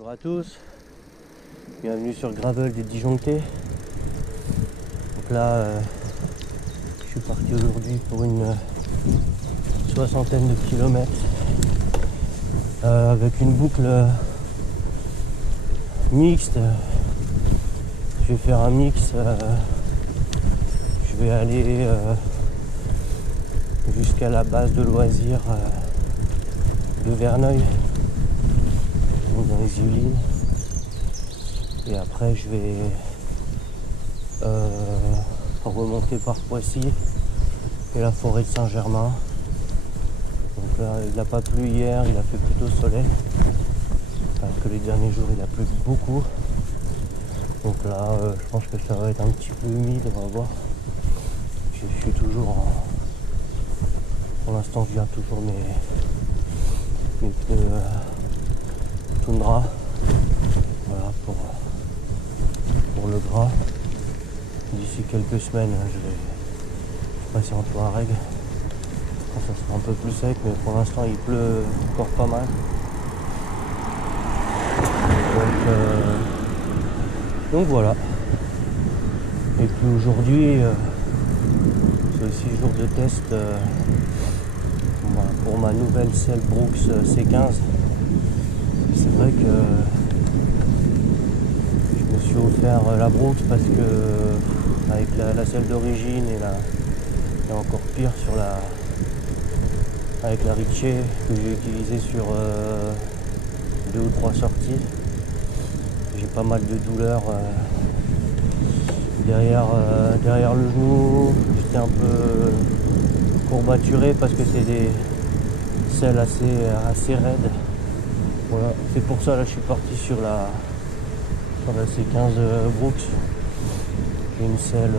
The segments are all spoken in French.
Bonjour à tous, bienvenue sur Gravel des Disjonctés. Donc là, je suis parti aujourd'hui pour une soixantaine de kilomètres avec une boucle mixte. Je vais faire un mix, je vais aller jusqu'à la base de loisirs de Verneuil, dans les Yvelines, et après je vais remonter par Poissy et la forêt de Saint-Germain. Donc là, il n'a pas plu hier, il a fait plutôt soleil, alors que les derniers jours il a plu beaucoup. Donc là, je pense que ça va être un petit peu humide, on va voir. Je suis toujours pour l'instant, je garde toujours mes pneus Tundra, voilà, pour le gras. D'ici quelques semaines, je vais passer en Touareg. Ça sera un peu plus sec, mais pour l'instant il pleut encore pas mal. Donc voilà. Et puis aujourd'hui, c'est aussi jour de test pour ma nouvelle selle Brooks C15. C'est vrai que je me suis offert la Brooks parce que avec la selle d'origine et encore pire sur avec la Ritchey que j'ai utilisée sur 2 ou 3 sorties, j'ai pas mal de douleurs derrière le genou. J'étais un peu courbaturé parce que c'est des selles assez raides. Voilà, c'est pour ça là je suis parti sur la C15 Brooks. J'ai une selle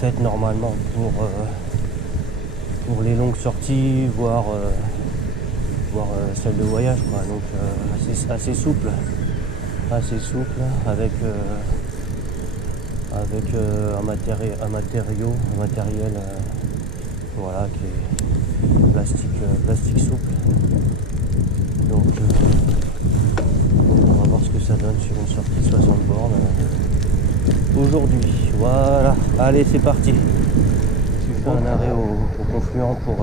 faite normalement pour les longues sorties, voire celle de voyage, quoi. Donc assez souple avec un matériel voilà, qui est plastique souple. Donc on va voir ce que ça donne sur une sortie 60 bornes aujourd'hui. Voilà, allez, c'est parti. Je fais un arrêt au confluent pour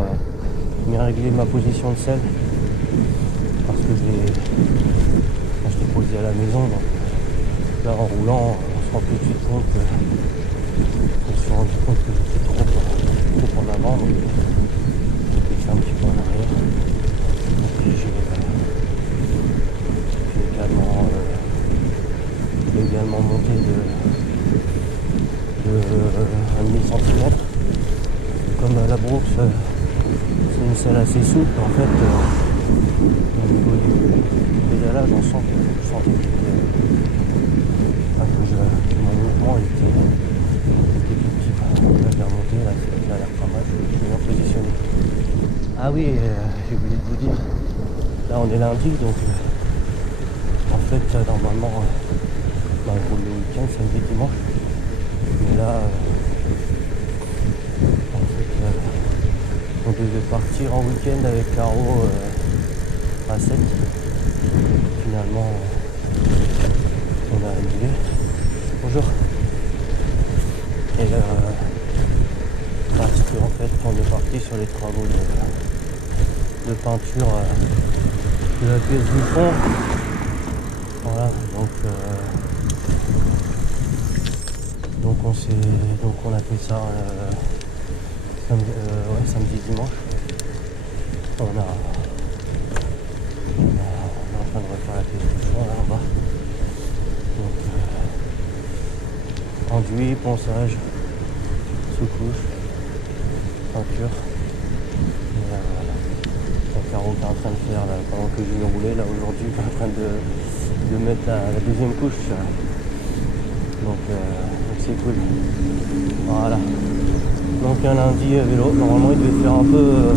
venir régler ma position de selle, parce que quand je l'ai posé à la maison, donc là en roulant, on se rend tout de suite compte que je me suis rendu compte que j'étais trop en avant, donc j'ai fait un petit peu en arrière. Et puis j'ai également monté de 1,5 cm. Comme la Brooks, c'est une selle assez souple, en fait, au niveau du pédalage, on sent que mon mouvement était tout petit. On va faire monter, là, ça a l'air pas mal, je suis bien positionné. Ah oui, j'ai oublié de vous dire, là on est lundi, donc en fait, normalement, pour le week-end, samedi, dimanche, mais là, on devait partir en week-end avec Caro à 7. Finalement, on a annulé. Bonjour. Et parce qu'en fait, on est parti sur les travaux de peinture de la pièce du fond. Voilà, donc on a fait ça samedi, dimanche. On est en train de refaire la pièce du fond là en bas. Donc enduit, ponçage, sous-couche, peinture. Et là, voilà. C'est Caro qui est en train de faire là, pendant que je vais rouler là aujourd'hui, en train de mettre la deuxième couche. Donc c'est cool. Voilà. Donc un lundi vélo, normalement il devait faire un peu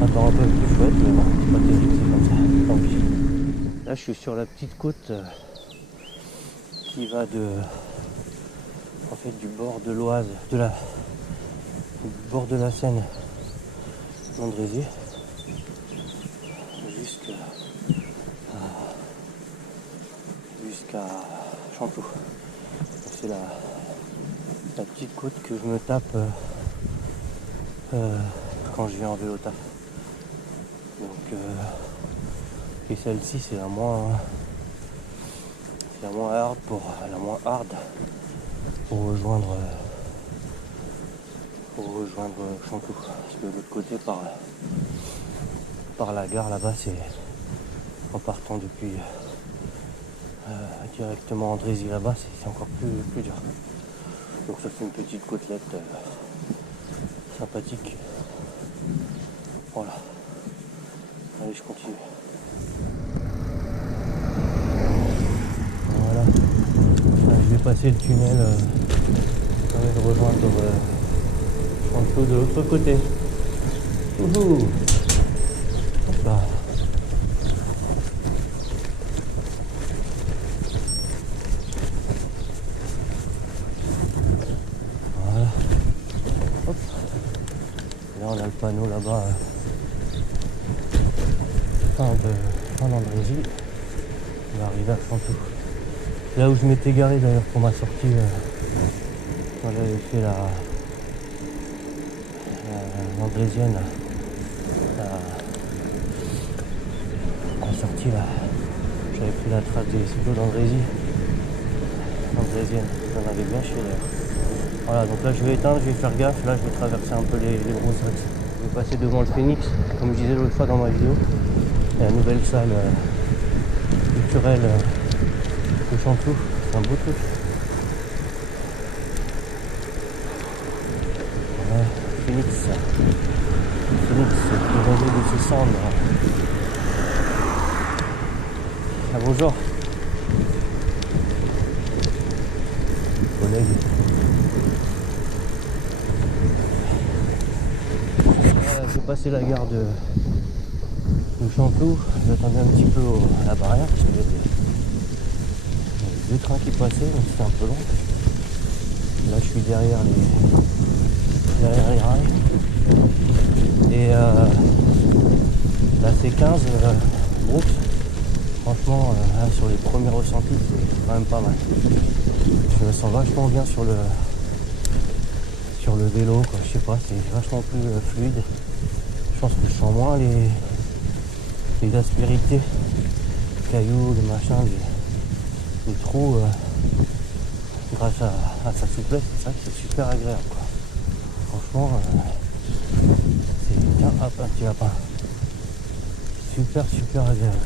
un peu plus chouette, mais bon, c'est pas terrible, c'est comme ça, tant pis. Là je suis sur la petite côte qui va du bord de l'Oise, du bord de la Seine, Landrésie, jusqu'à Chanteloup. C'est la petite côte que je me tape quand je viens en vélo taf. Donc, et celle-ci c'est la moins hard pour rejoindre Chanteloup. Parce que de l'autre côté par la gare là-bas, c'est en partant depuis directement Andrézy là-bas, c'est encore plus dur. Donc ça fait une petite côtelette sympathique. Voilà. Allez, je continue. Voilà. Là, je vais passer le tunnel. Ça va me rejoindre Chanteloup de l'autre côté. Wouhou. Hop là. Voilà. Hop. Là on a le panneau là-bas. Fin d'Andrézy. On va arriver à Chanteloup. C'est là où je m'étais garé d'ailleurs pour ma sortie. Quand j'avais fait l'andrésienne. La sortie là. J'avais pris la trace des cyclos d'Andrézy. Andrésienne. J'en avais bien chié d'ailleurs. Voilà, donc là je vais éteindre, je vais faire gaffe. Là je vais traverser un peu les grosses axes. Je vais passer devant le Phénix, comme je disais l'autre fois dans ma vidéo. Il y a la nouvelle salle culturelle de Chanteloup. C'est un beau truc. Voilà, Phénix. Phénix qui revient de ses cendres. Ah, bonjour. Collègue. Voilà, j'ai passé la gare de Chanteloup. J'attendais un petit peu à la barrière parce qu'il y avait deux trains qui passaient, donc c'était un peu long. Là je suis derrière les rails. Et la C15 Brooks, franchement là, sur les premiers ressentis c'est quand même pas mal. Je me sens vachement bien sur le vélo, quoi. Je sais pas, c'est vachement plus fluide. Je pense que je sens moins les aspérités, les cailloux, les machins, les trous, grâce à sa souplesse. C'est ça que c'est super agréable, quoi. Franchement, c'est bien, hop, un petit lapin. Super agréable.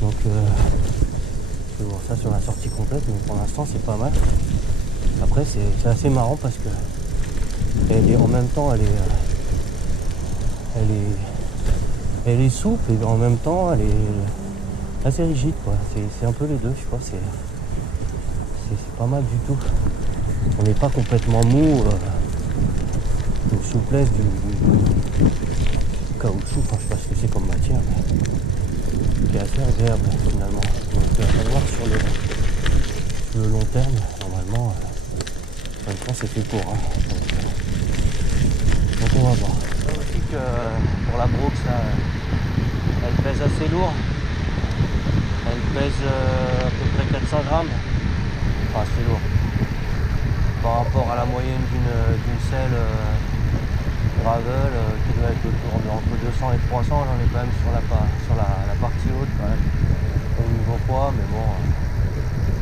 Donc je vais voir ça sur la sortie complète, mais pour l'instant c'est pas mal. Après c'est assez marrant parce que en même temps elle est souple et en même temps elle est assez rigide, quoi. C'est un peu les deux, je crois. C'est pas mal du tout. On n'est pas complètement mou. Une souplesse du caoutchouc, enfin, je sais pas ce que c'est comme matière, mais qui est assez agréable finalement. Donc à voir sur le long terme, normalement, maintenant c'est fait pour. Hein. Donc on va voir. Aussi que pour la Brooks, elle pèse assez lourd. Elle pèse à peu près 400 grammes. Enfin c'est lourd. Par rapport à la moyenne d'une selle gravel qui doit être autour entre 200 et 300, j'en ai quand même sur la partie haute quand même, au niveau poids, mais bon,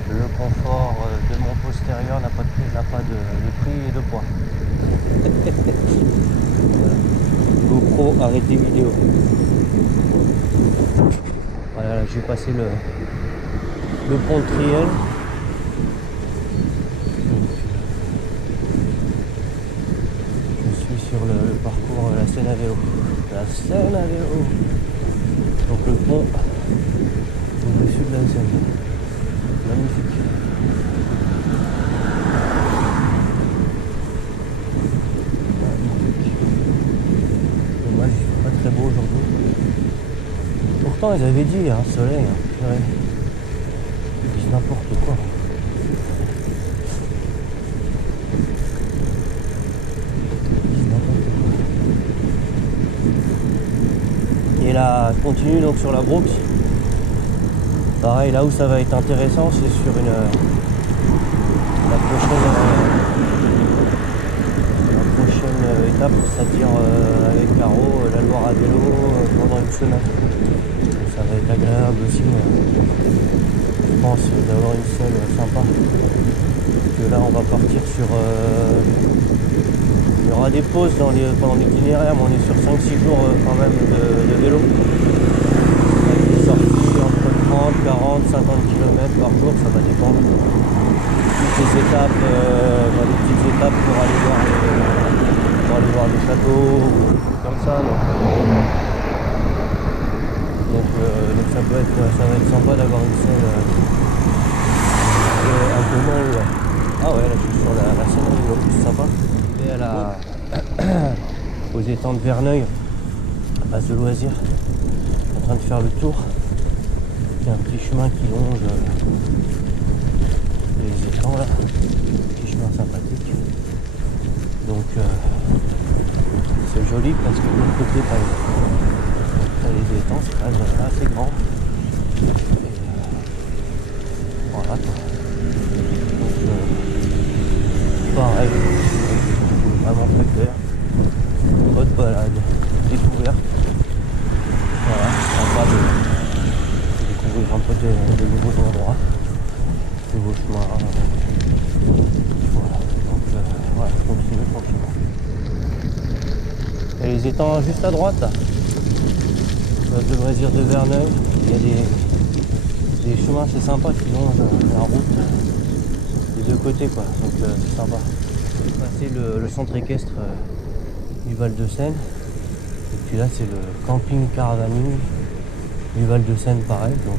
le confort de mon postérieur n'a pas de prix et de poids. GoPro, arrêtez vidéo. Voilà, là, j'ai passé le pont de Triel. Sur le parcours la Seine à vélo. La Seine à vélo. Donc le pont au-dessus de la Seine. Magnifique. Dommage, il fait pas très beau aujourd'hui. Pourtant ils avaient dit, hein, soleil. Hein. Ouais. Ils disent n'importe quoi. Et là, je continue donc sur la Brooks. Pareil, là où ça va être intéressant, c'est sur la prochaine étape, c'est-à-dire avec Caro, la Loire à vélo pendant une semaine. Ça va être agréable aussi, je pense, d'avoir une semaine sympa. Parce que là, on va partir sur... il y aura des pauses pendant l'itinéraire, mais on est sur 5-6 jours quand même de vélo. Avec des sorties entre 30, 40, 50 km par jour, ça va dépendre. Toutes les étapes, des petites étapes pour aller voir des châteaux, ou des trucs comme ça. Donc ça va être sympa d'avoir une scène un peu longue. Ah ouais, là je suis sur la scène de vélo, c'est sympa. Et aux étangs de Verneuil, à base de loisirs, en train de faire le tour. Il y a un petit chemin qui longe les étangs là, petit chemin sympathique. Donc c'est joli parce que de l'autre côté t'as les étangs, c'est quand même assez grand. Et, voilà quoi. Donc pareil, vraiment très clair. Votre balade découverte. Voilà, sympa de découvrir un peu de nouveaux endroits, de nouveaux chemins. Voilà, donc voilà, continue tranquillement. Et les étangs juste à droite là. De loisirs de Verneuil, il y a des chemins assez sympas qui longent la route des deux côtés quoi, donc c'est sympa. C'est le centre équestre du Val de Seine, et puis là c'est le camping caravaning du Val de Seine pareil, donc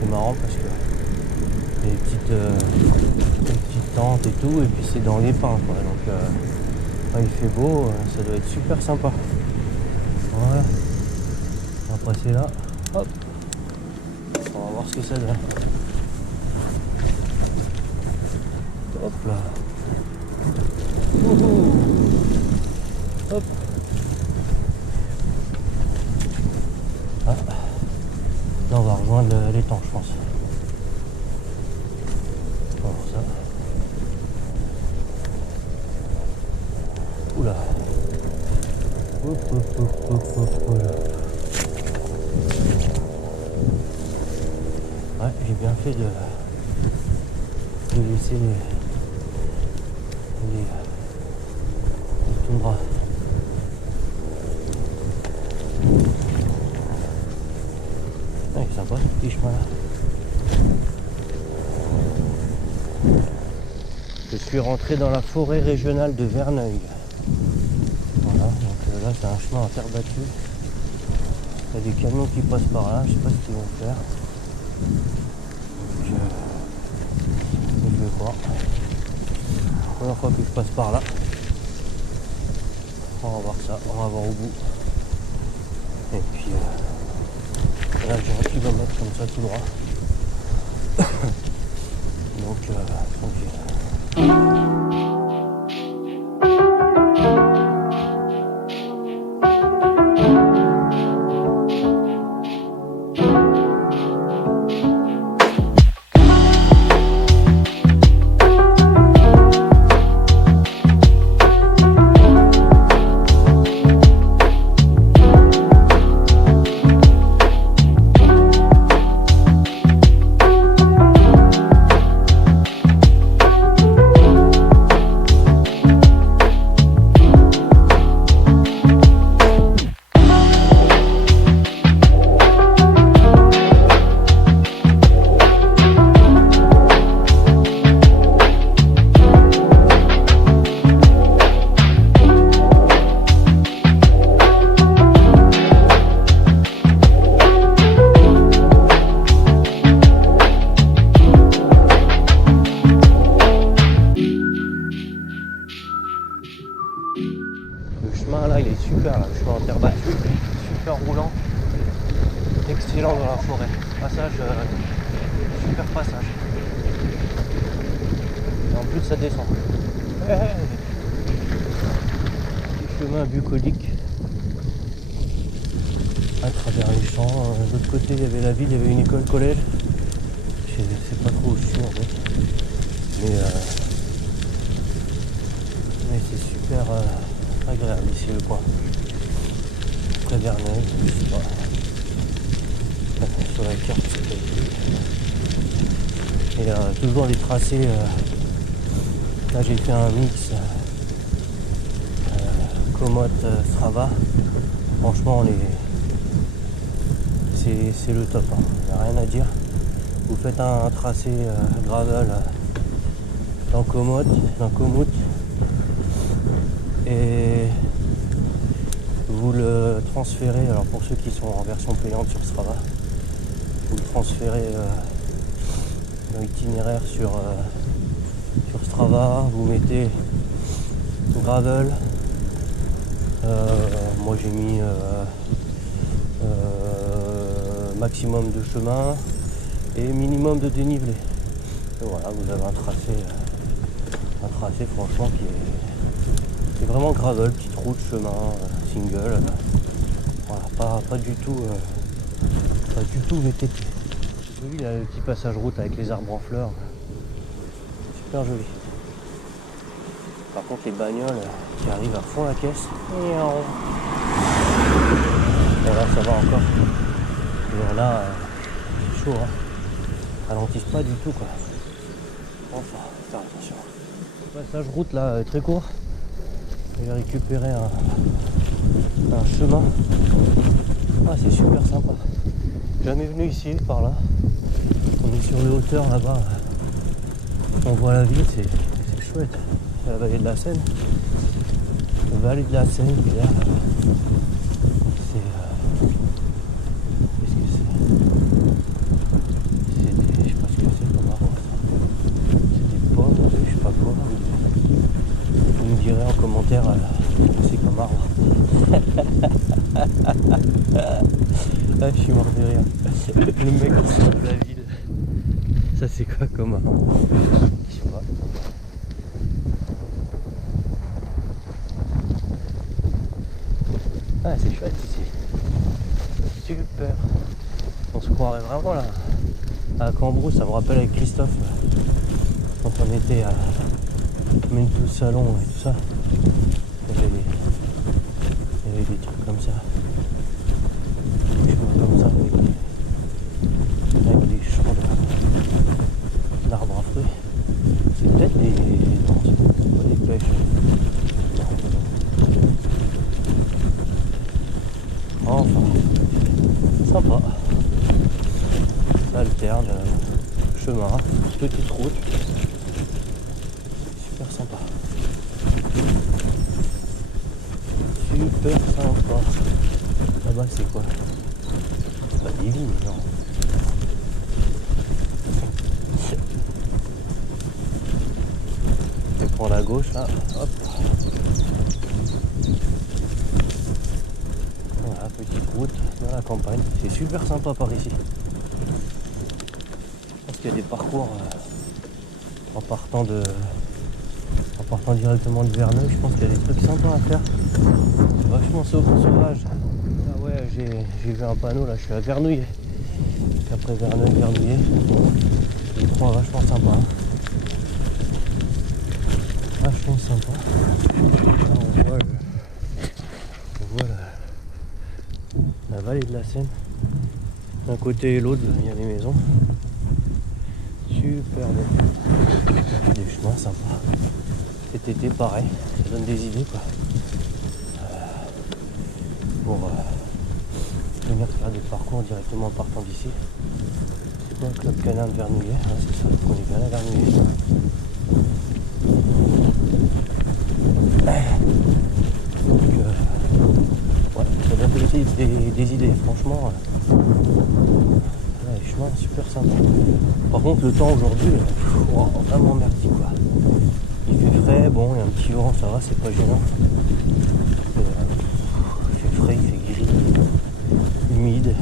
c'est marrant parce que il y a des petites tentes et tout, et puis c'est dans les pins quoi, donc quand il fait beau, ça doit être super sympa. Voilà. On va passer là, hop, on va voir ce que ça donne. Hop là. Ouhou. Hop. Ah. Là on va rejoindre l'étang je pense. On va voir ça. Oula. Hop, hop, hop, hop, hop, hop. Ouais, j'ai bien fait de laisser les toundras. Ouais, c'est sympa ce petit chemin là. Je suis rentré dans la forêt régionale de Verneuil. Voilà, donc là c'est un chemin en terre battue. Il y a des camions qui passent par là, je sais pas ce qu'ils vont faire. Donc, je vais voir. Première fois que je passe par là. On va voir ça, on va voir au bout. Et puis là j'ai un kilomètre comme ça tout droit. Donc tranquille. super là, je suis en terre battue, super roulant, excellent dans la forêt, passage, super passage. Et en plus ça descend. Petit chemin bucolique à travers les champs. De l'autre côté il y avait la ville, il y avait une école collège. trop sûr en fait. Mais c'est super agréable ici le coin. Près Verneuil, je sais pas. Sur la carte c'est pas écrit. Et toujours les tracés. Là j'ai fait un mix Komoot Strava. Franchement c'est le top, hein. Y a rien à dire. Vous faites un tracé gravel dans Komoot et vous le transférez. Alors pour ceux qui sont en version payante sur Strava, vous le transférez dans l'itinéraire sur Strava, vous mettez gravel. Moi j'ai mis maximum de chemin et minimum de dénivelé. Et voilà, vous avez un tracé franchement qui est vraiment gravel, petite route, chemin, single. Voilà, pas du tout VTT. J'ai vu, il y a le petit passage route avec les arbres en fleurs. Super joli. Par contre les bagnoles qui arrivent à fond la caisse. Voilà, ça va encore. Et là, c'est chaud, hein. Ralentissent pas du tout quoi. Enfin, faire attention. Le passage route là est très court. J'ai récupéré un chemin. Ah, c'est super sympa. Jamais venu ici par là. On est sur les hauteurs là-bas. On voit la ville, c'est chouette. C'est la vallée de la Seine. La vallée de la Seine qui est là. Qu'est-ce que c'est? Je sais pas ce que c'est comme arbre. C'est des pommes, je sais pas quoi. Vous me direz en commentaire ce que c'est comme arbre. Ah, je suis mort de rire. Le mec qui sort de la ville. Ça c'est quoi comme arbre? Je sais pas. Ah, c'est chouette ici. Super. On se croirait vraiment là à Cambrousse. Ça me rappelle avec Christophe quand on était à Mentou Salon et tout ça. Il y avait des trucs comme ça. Des chemins comme ça avec des champs d'arbres à fruits. C'est peut-être des. Non, c'est pas des pêches. Non. Enfin, sympa. Ça alterne, chemin, petite route. Super sympa. Super sympa. Là-bas c'est quoi? C'est pas des vignes, non. Je prends la gauche là, hop. Voilà, petite route dans la campagne. C'est super sympa par ici. Je pense qu'il y a des parcours en partant directement de Verneuil. Je pense qu'il y a des trucs sympas à faire. Vachement sauvage. Ah ouais, j'ai vu un panneau là, je suis à Vernouillet. Après Verneuil, je trouve vachement sympa. Hein. Vachement sympa. Là, on voit la vallée de la Seine. D'un côté et l'autre, il y a des maisons. Super beau. Des chemins sympas. Cet été, pareil, ça donne des idées quoi. Pour venir faire des parcours directement en partant d'ici. C'est quoi le club canin de Vernouillet? Ah, c'est ça, on est bien à Vernouillet. Donc, ouais, ça donne des idées, franchement. Les chemins super sympa. Par contre, le temps aujourd'hui, vraiment merdique quoi. Il fait frais, bon, il y a un petit vent, ça va, c'est pas gênant. Il fait frais, il fait gris, humide.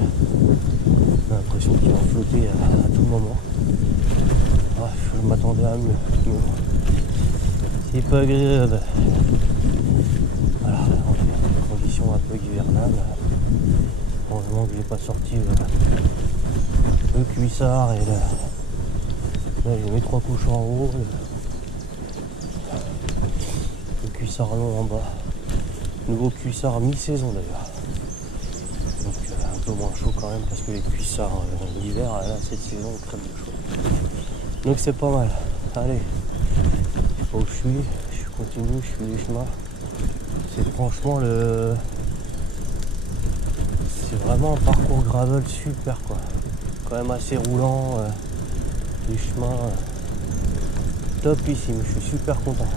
On a l'impression qu'il va flotter à tout moment. Ah, je m'attendais à mieux. C'est pas grave. Voilà, on a des conditions un peu hivernales. Heureusement que j'ai pas sorti le cuissard et Là j'ai mes 3 couches en haut, le cuissard long en bas. Nouveau cuissard mi-saison d'ailleurs. Donc un peu moins chaud quand même parce que les cuissards d'hiver, là cette saison on crève de chaud. Donc c'est pas mal. Allez, où je continue, je suis les chemins. C'est franchement c'est vraiment un parcours gravel super quoi. Quand même assez roulant, les chemins topissime, je suis super content.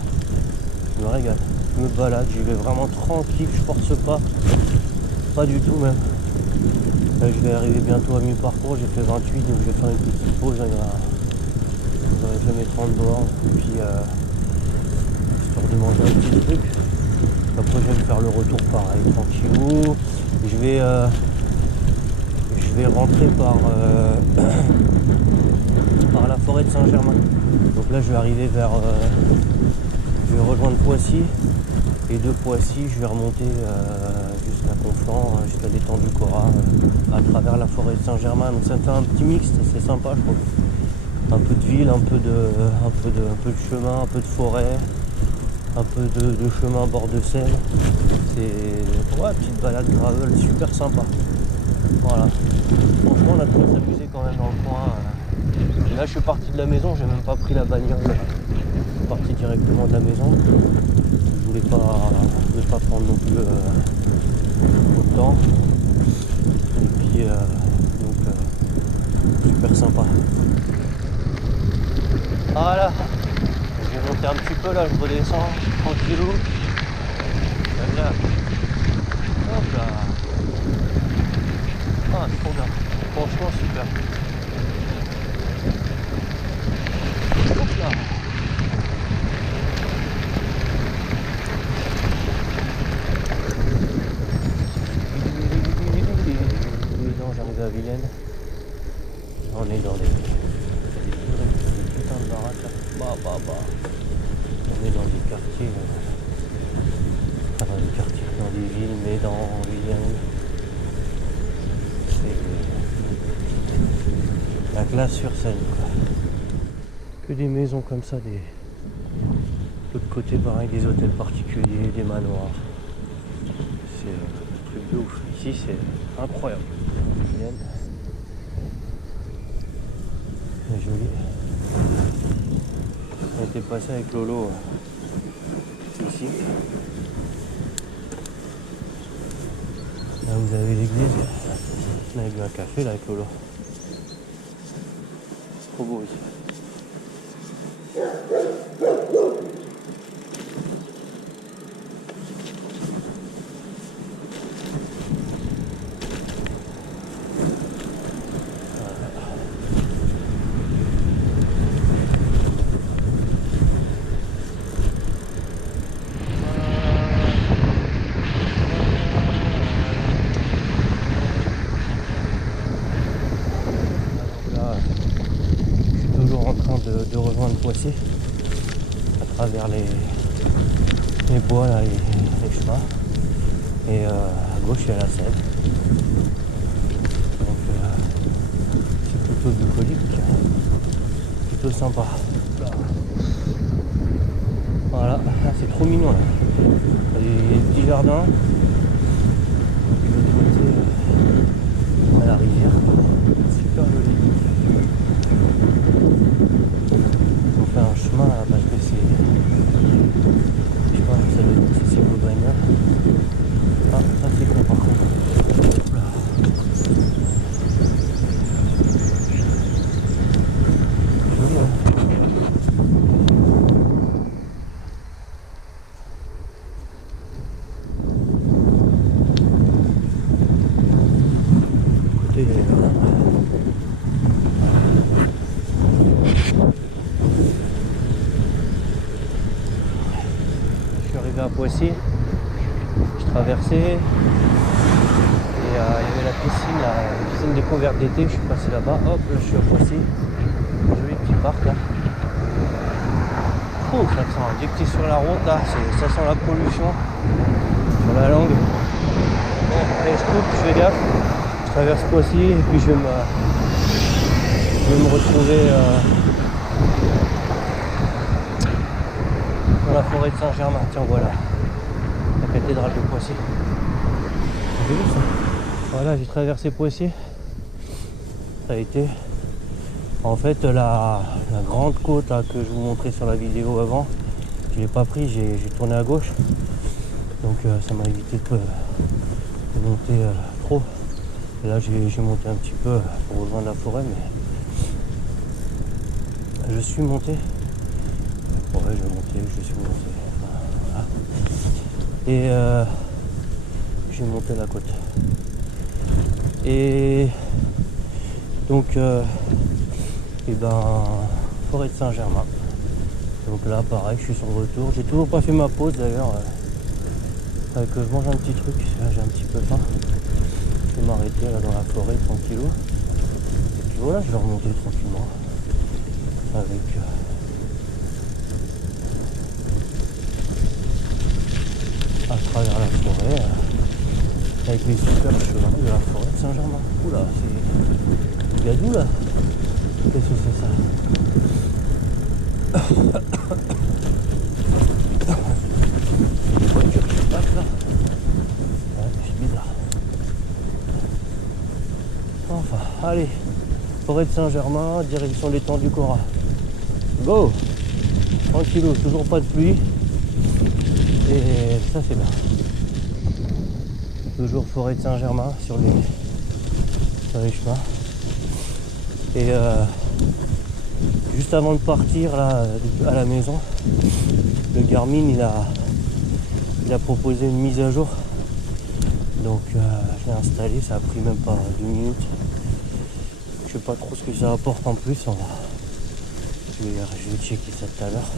Je me régale, je me balade, j'y vais vraiment tranquille, je force pas du tout même. Là, je vais arriver bientôt à mi-parcours, j'ai fait 28 donc je vais faire une petite pause. J'aurais fait mes 30 bornes, puis histoire de manger un petit truc. Après je vais me faire le retour pareil, tranquillou. Je vais rentrer par la forêt de Saint-Germain. Donc là je vais arriver je vais rejoindre Poissy. Et de Poissy je vais remonter jusqu'à Conflans, jusqu'à l'étang du Cora, à travers la forêt de Saint-Germain. Donc ça me fait un petit mixte, c'est sympa je trouve. Un peu de ville, un peu de chemin, un peu de forêt, un peu de chemin bord de Seine. C'est une petite balade gravel super sympa. Voilà. Franchement on a pu s'amuser quand même dans le coin. Et là je suis parti de la maison, j'ai même pas pris la bagnole. Je suis parti directement de la maison. Je voulais pas prendre non plus trop de temps. Et puis super sympa. Voilà. Je vais monter un petit peu là, je redescends tranquillou. Là. Hop là. Ah, c'est trop bien. Franchement super. Hop là. J'arrive à Vilaine. On est dans des putains de baraques là. On est dans des quartiers. Enfin, dans des quartiers, dans des villes, mais dans Vilaine. C'est la glace sur Seine quoi. Que des maisons comme ça, de l'autre côté pareil, des hôtels particuliers, des manoirs. C'est un truc de ouf. Ici c'est incroyable. Vilaine. C'est joli. On était passé avec Lolo ici. Là vous avez l'église. On avait bu un café là avec Lolo. Trop beau ici. De rejoindre Poissy à travers les bois là, les chemins et à gauche il y a la Seine donc c'est plutôt bucolique, plutôt sympa. Voilà, c'est trop mignon là, il y a des petits jardins de l'autre côté à la rivière, super joli. Un chemin là parce que c'est, je sais pas, ça doit être accessible aux bagnoles. Ah, ça c'est con par contre. Là. Joli hein. Côté il y a les jardins. À Poissy, je traversais et il y avait la piscine découverte d'été, je suis passé là-bas, hop là je suis à Poissy, joli petit parc là. Oh ça sent, dès que tu es sur la route là, ça sent la pollution sur la langue. Bon allez je coupe, je fais gaffe, je traverse Poissy et puis je vais me retrouver Dans la forêt de Saint-Germain, tiens voilà, la cathédrale de Poissy. J'ai vu ça. Voilà, j'ai traversé Poissy. Ça a été en fait la grande côte là, que je vous montrais sur la vidéo avant. Je l'ai pas pris, j'ai tourné à gauche. Donc ça m'a évité de monter trop. Et là j'ai monté un petit peu pour rejoindre la forêt, mais je suis monté. Ouais, je suis monté. Enfin, voilà. Et j'ai monté la côte. Et donc et ben forêt de Saint-Germain. Donc là pareil, je suis sur le retour. J'ai toujours pas fait ma pause d'ailleurs. Que je mange un petit truc, là j'ai un petit peu faim. Je vais m'arrêter là dans la forêt tranquillou. Et puis voilà, je vais remonter tranquillement avec à travers la forêt avec les super chemins de la forêt de Saint-Germain. Oula, c'est gadou là. Qu'est-ce que c'est ça? Des voitures qui passent là. Ouais, c'est bizarre. Enfin, allez, forêt de Saint-Germain, direction l'étang du Cora. Go! Tranquillou, toujours pas de pluie. Et ça c'est bien. Toujours forêt de Saint-Germain sur les chemins. Et juste avant de partir là à la maison, le Garmin il a proposé une mise à jour. Donc je l'ai installé, ça a pris même pas 2 minutes. Je sais pas trop ce que ça apporte en plus. Je vais checker ça tout à l'heure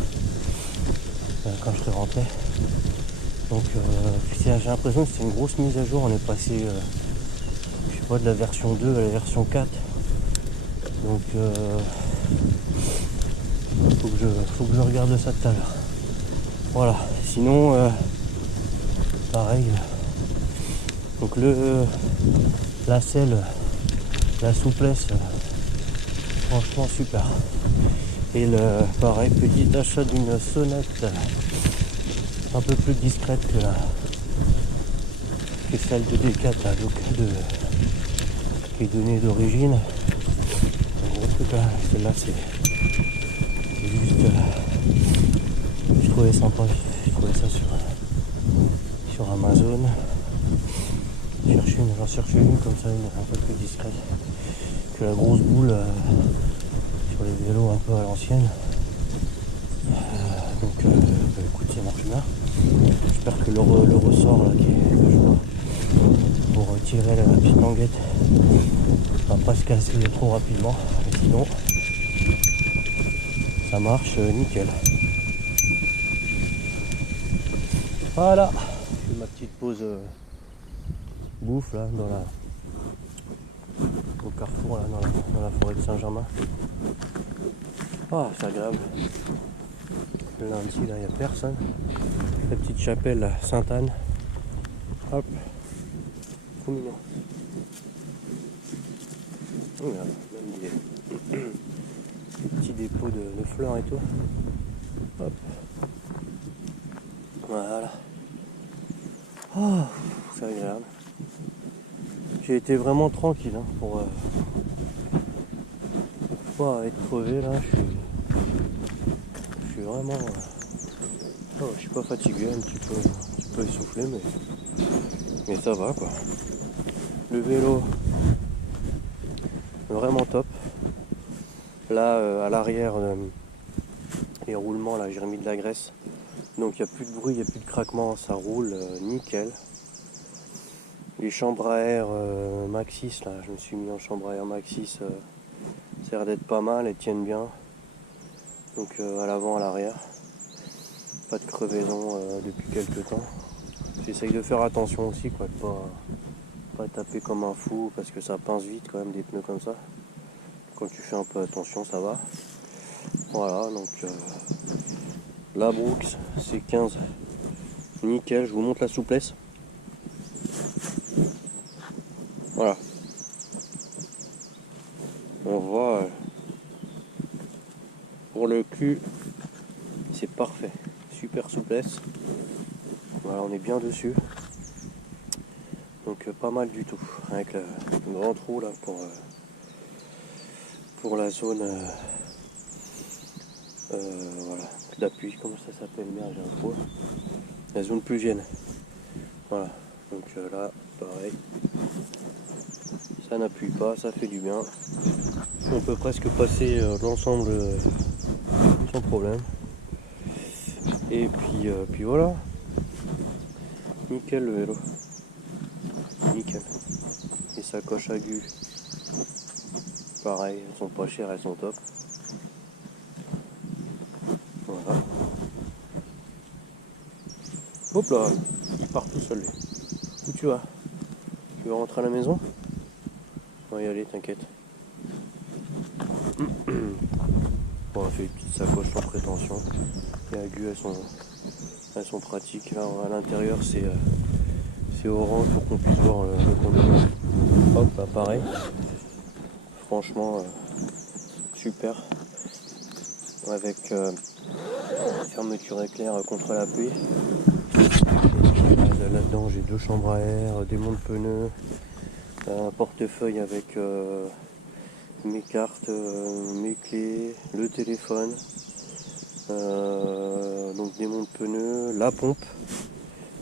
quand je serai rentré. Donc j'ai l'impression que c'est une grosse mise à jour. On est passé je sais pas, de la version 2 à la version 4. Donc faut que je regarde ça tout à l'heure. Voilà, sinon pareil. Donc la selle, la souplesse, franchement super. Et pareil, petit achat d'une sonnette un peu plus discrète que celle de D4 là, donc qui est donnée d'origine. Un gros truc là, celle-là c'est juste je trouvais sympa, je trouvais ça sur Amazon. J'en cherchais une comme ça, une un peu plus discrète que la grosse boule sur les vélos un peu à l'ancienne. Donc écoute, ça marche bien. J'espère que le ressort là que je vois pour retirer la petite languette va pas se casser trop rapidement. Mais sinon ça marche nickel. Voilà, je fais ma petite pause bouffe là au carrefour là, dans la forêt de Saint-Germain. Ah, c'est agréable. Le lundi là, il n'y a personne. La petite chapelle là, Sainte-Anne. Hop, trop mignon. Oh, là, même des petits dépôts de fleurs et tout. Hop. Voilà. Oh, c'est agréable. J'ai été vraiment tranquille hein, pour pas être crevé là. Je suis vraiment. Oh, je suis pas fatigué, un petit peu essoufflé, mais ça va quoi. Le vélo, vraiment top. Là, à l'arrière, les roulements, là, j'ai remis de la graisse. Donc il n'y a plus de bruit, il n'y a plus de craquement, ça roule nickel. Les chambres à air Maxxis, là, je me suis mis en chambre à air Maxxis, ça a l'air d'être pas mal, elles tiennent bien. Donc à l'avant, à l'arrière. Pas de crevaison depuis quelques temps. J'essaye de faire attention aussi, quoi, de pas taper comme un fou parce que ça pince vite quand même des pneus comme ça. Quand tu fais un peu attention, ça va. Voilà, donc la Brooks C15, nickel. Je vous montre la souplesse. Voilà. On voit sur le cul, c'est parfait, super souplesse. Voilà, on est bien dessus. Donc pas mal du tout, avec le grand trou là pour la zone voilà, d'appui, comment ça s'appelle, merde, j'ai un trou. La zone pluvienne. Voilà, donc là, pareil, ça n'appuie pas, ça fait du bien. On peut presque passer l'ensemble sans problème. Et puis voilà, nickel le vélo, nickel. Les sacoches à gu, pareil, elles sont pas chères, elles sont top. Voilà. Hop là, il part tout seul. Où tu vas? Tu veux rentrer à la maison? On va y aller, t'inquiète. Bon, on fait une petite sacoche sans prétention. Les aiguës, elles sont pratiques. Là, à l'intérieur, c'est orange pour qu'on puisse voir le contenu. Hop, bah, pareil. Franchement, super. Avec fermeture éclair contre la pluie. Là-dedans, j'ai 2 chambres à air, des monte-pneus, un portefeuille avec mes cartes, mes clés, le téléphone, donc des monte-pneus, la pompe,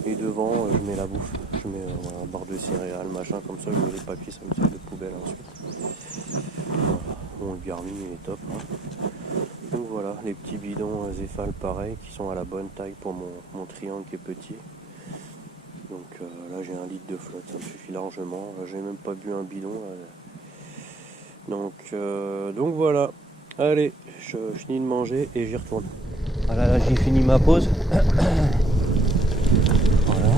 et devant je mets la bouffe, je mets voilà, un barre de céréales, machin, comme ça je mets les papiers, ça me sert de poubelle ensuite. Voilà. Bon, le Garmin il est top. Hein. Donc voilà, les petits bidons Zefal pareil, qui sont à la bonne taille pour mon triangle qui est petit. Donc là j'ai 1 litre de flotte, ça me suffit largement. Là, j'ai même pas bu un bidon. Donc voilà. Allez, je finis de manger et j'y retourne. Voilà, là j'ai fini ma pause. Voilà.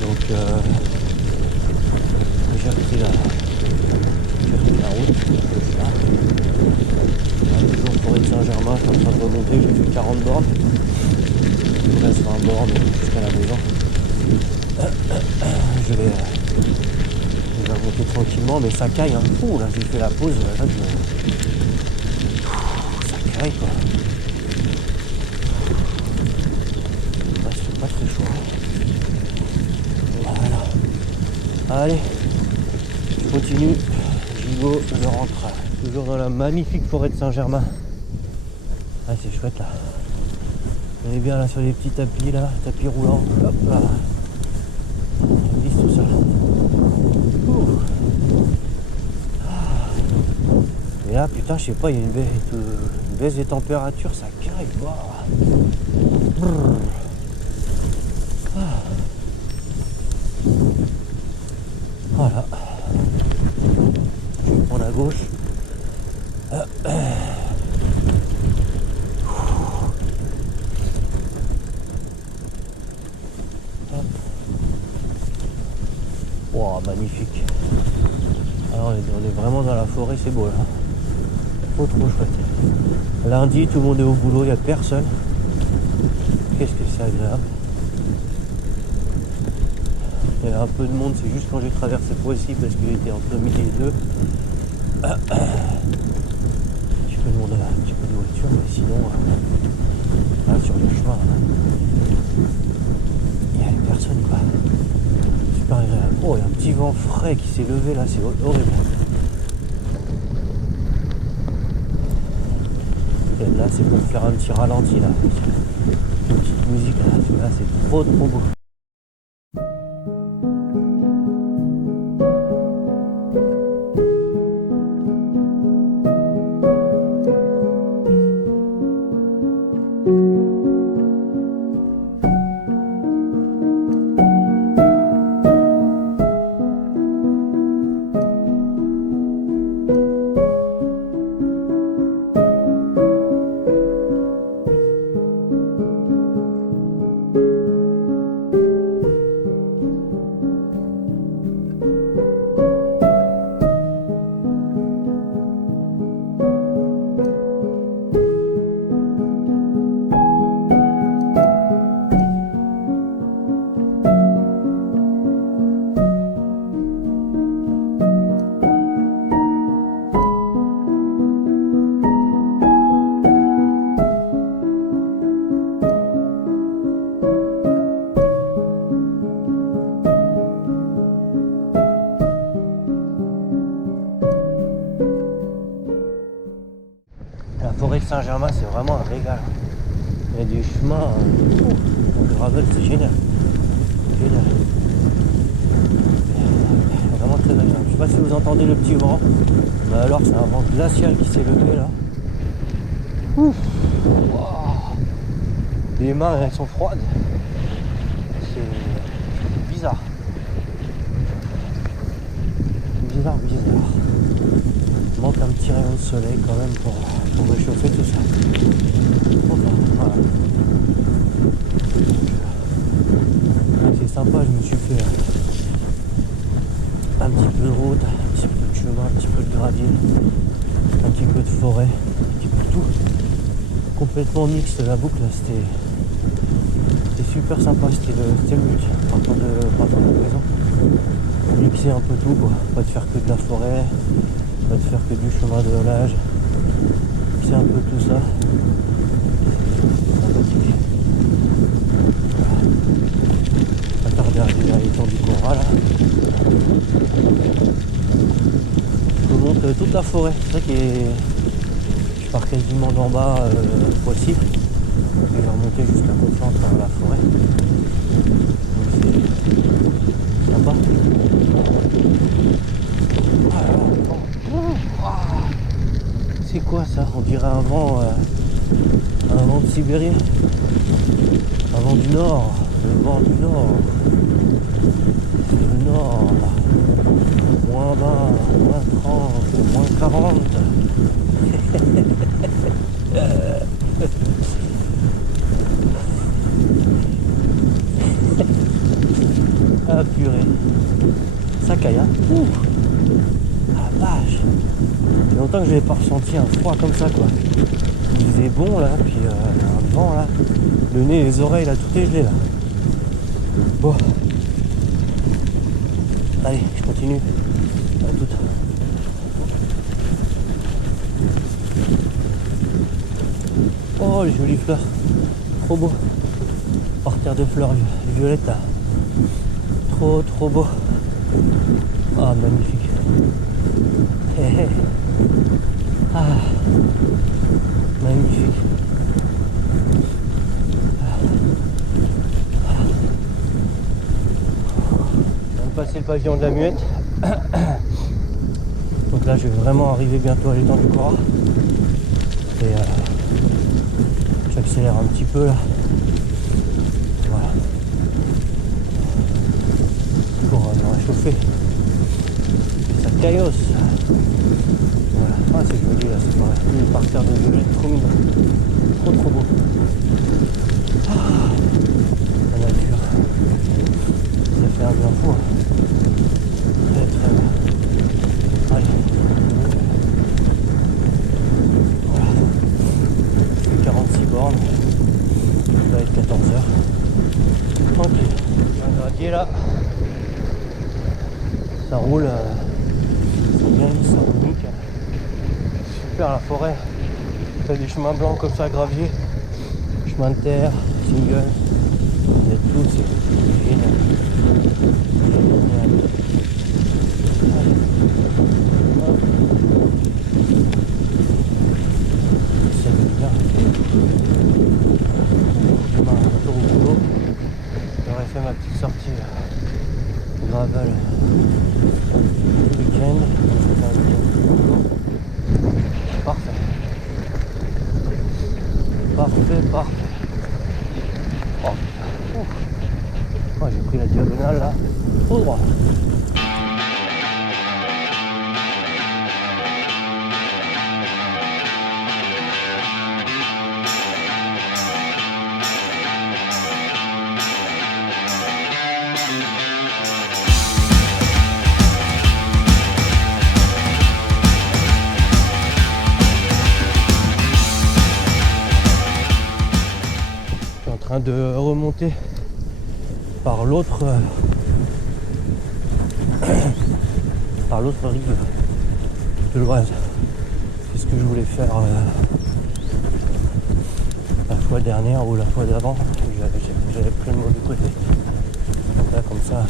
Donc j'ai repris la route. C'est ça. Toujours forêt de Saint-Germain, je suis en train de remonter, j'ai fait 40 bornes. Il me reste 20 bornes jusqu'à la maison. Je vais monter tranquillement, mais ça caille, hein. Ouh, là j'ai fait la pause, là ça caille quoi. Ouais, c'est pas très chaud. Hein. Voilà. Allez, je continue, j'y go, je rentre. Toujours dans la magnifique forêt de Saint-Germain. Ah c'est chouette là. On est bien là sur les petits tapis là, tapis roulants. Hop là. On glisse tout ça. Et là putain je sais pas, il y a une baisse des températures, ça caille quoi. Voilà. Je vais prendre à gauche. Wow, magnifique. Alors on est vraiment dans la forêt, c'est beau là. Trop chouette. Lundi, tout le monde est au boulot, il n'y a personne. Qu'est-ce que c'est agréable. Il y a un peu de monde, c'est juste quand j'ai traversé Poissy parce qu'il était entre midi et 2. Un petit peu de monde, un petit peu de voiture, mais sinon, là, sur le chemin, il n'y a personne quoi. Super agréable. Oh, il y a un petit vent frais qui s'est levé là, c'est horrible. Et là, c'est pour faire un petit ralenti là. Une petite musique là, parce que là, c'est trop beau. forêt de Saint-Germain, c'est vraiment un régal. Il y a des chemins, le gravel, c'est génial. Génial. Vraiment très agréable. Je sais pas si vous entendez le petit vent, mais alors c'est un vent glacial qui s'est levé là. Ouf. Wow. Les mains elles sont froides. C'est bizarre. Bizarre. Il manque un petit rayon de soleil quand même pour réchauffer tout ça. Enfin, voilà. C'est sympa, je me suis fait un petit peu de route, un petit peu de chemin, un petit peu de gravier, un petit peu de forêt, un petit peu de tout. Complètement mixte la boucle, c'était super sympa, c'était le but, partant de présent. Mixer un peu tout, quoi. Pas de faire que de la forêt, pas de faire que du chemin de halage, mixer un peu tout ça. Sympathique. Pas tarder à arriver à l'étang du Cora là. Je vous montre toute la forêt, c'est ça qui est. Je pars quasiment d'en bas Poissy. Et je vais remonter jusqu'à Conflans par la forêt. Donc c'est sympa. C'est quoi ça? On dirait un vent de Sibérie. Un vent du nord. Le vent du nord. Le nord. Moins 20, moins 30, moins 40. Ah purée. Ça caille hein. Ah vache. Il y a longtemps que je n'avais pas ressenti un froid comme ça quoi. Il faisait bon là, puis un vent là. Le nez, les oreilles là, tout est gelé là. Bon. Allez, je continue. À tout. Oh les jolies fleurs. Trop beau. Parterre de fleurs violettes là. Trop beau. Ah magnifique. Hey, hey. Ah magnifique. On vient de passer le pavillon de la Muette. Donc là je vais vraiment arriver bientôt à l'étang du Cora. Et j'accélère un petit peu là. Voilà. Pour me réchauffer. Ça caillasse. Voilà. Ah c'est joli là, c'est pareil. Le parterre de violette, trop mignon. Trop beau. Ah, la nature. Ça fait un bien fou. Hein. Très bien. Allez. Voilà. Je fais 46 bornes. Il va être 14h. Tranquille. Il y a un gradier là. Ça roule. C'est bien lisse, ça roule nickel. Super la forêt. T'as des chemins blancs comme ça, gravier. Chemin de terre, single. Il y a tout, c'est génial. Ça va bien. Demain, retour au boulot. J'aurais fait ma petite sortie gravel le week-end. Parfait. Oh, oh, j'ai pris la diagonale là, tout droit. De remonter par l'autre rive de l'Oise. C'est ce que je voulais faire la fois dernière ou la fois d'avant. J'avais pris le mauvais côté. Donc là comme ça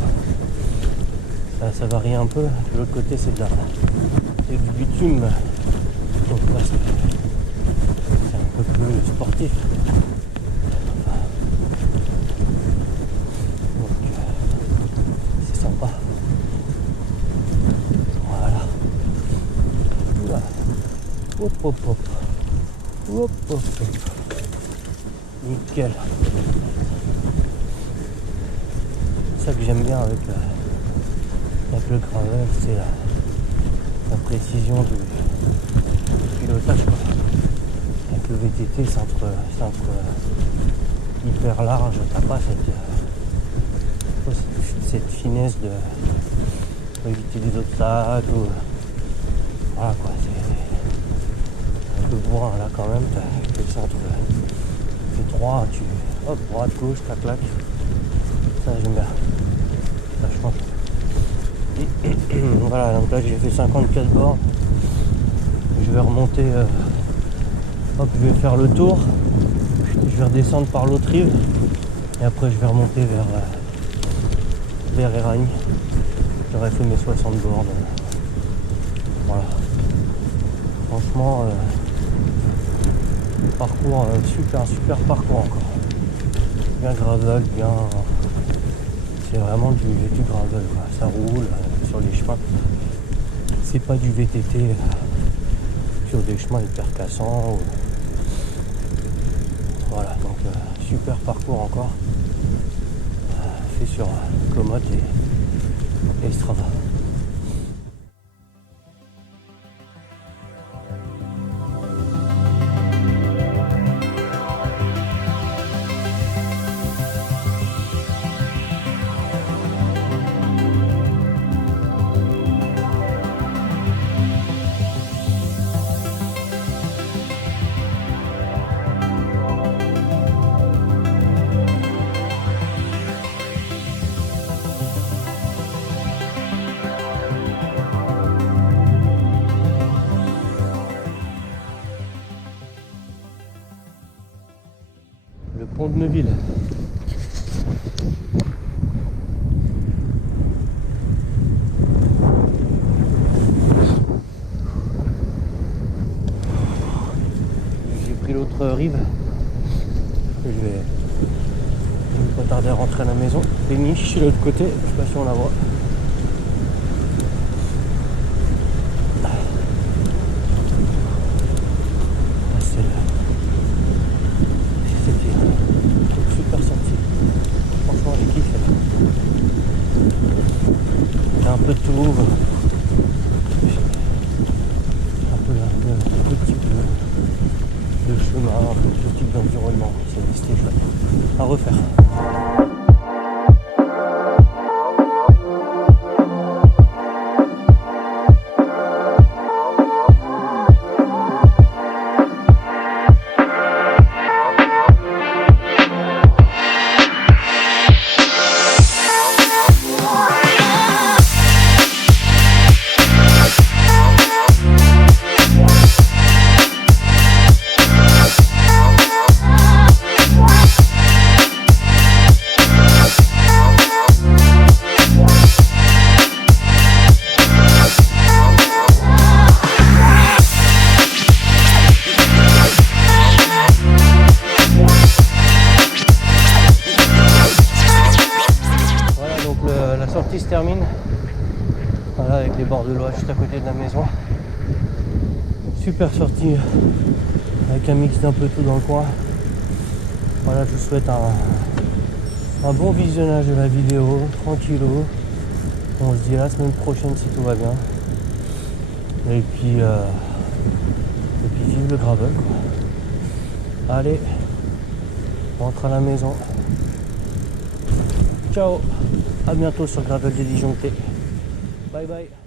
varie un peu. De l'autre côté c'est du bitume. Donc là peu plus sportif. Donc c'est sympa. Voilà. Oula. Hop hop hop. Hop hop hop. Nickel. Ça que j'aime bien avec le gravel, c'est la précision du pilotage, quoi. Avec le VTT, c'est entre hyper large, t'as pas cette finesse de éviter des obstacles ou voilà quoi, c'est un peu bourrin là quand même, t'as le centre les trois, tu hop, droite, gauche, tac clac, ça j'aime bien, ça change. Voilà, donc là j'ai fait 54 bords, je vais remonter, hop, je vais faire le tour, je vais redescendre par l'autre rive et après je vais remonter vers Éragny. J'aurais fait mes 60 bords. Voilà. Franchement, parcours, super parcours encore. Bien gravel, bien. C'est vraiment du gravel, quoi. Ça roule sur les chemins. C'est pas du VTT sur des chemins hyper cassants. Voilà, donc super parcours encore. Fait sur Komoot et Strava. Le pont de Neuville. J'ai pris l'autre rive. Je vais pas tarder à rentrer à la maison. Les niches de l'autre côté, je sais pas si on la voit. Super sortie. Franchement j'ai kiffé. J'ai un peu de tout. Un peu tout type de chemin, un peu tout type d'environnement. C'était chouette. À refaire. La sortie se termine, voilà, avec les bords de l'eau juste à côté de la maison. Super sortie avec un mix d'un peu tout dans le coin. Voilà, je vous souhaite un bon visionnage de la vidéo, tranquillou. On se dit à la semaine prochaine si tout va bien. Et puis vive le gravel, quoi. Allez, on rentre à la maison. Ciao, à bientôt sur Gravel des Disjonctés. Bye bye.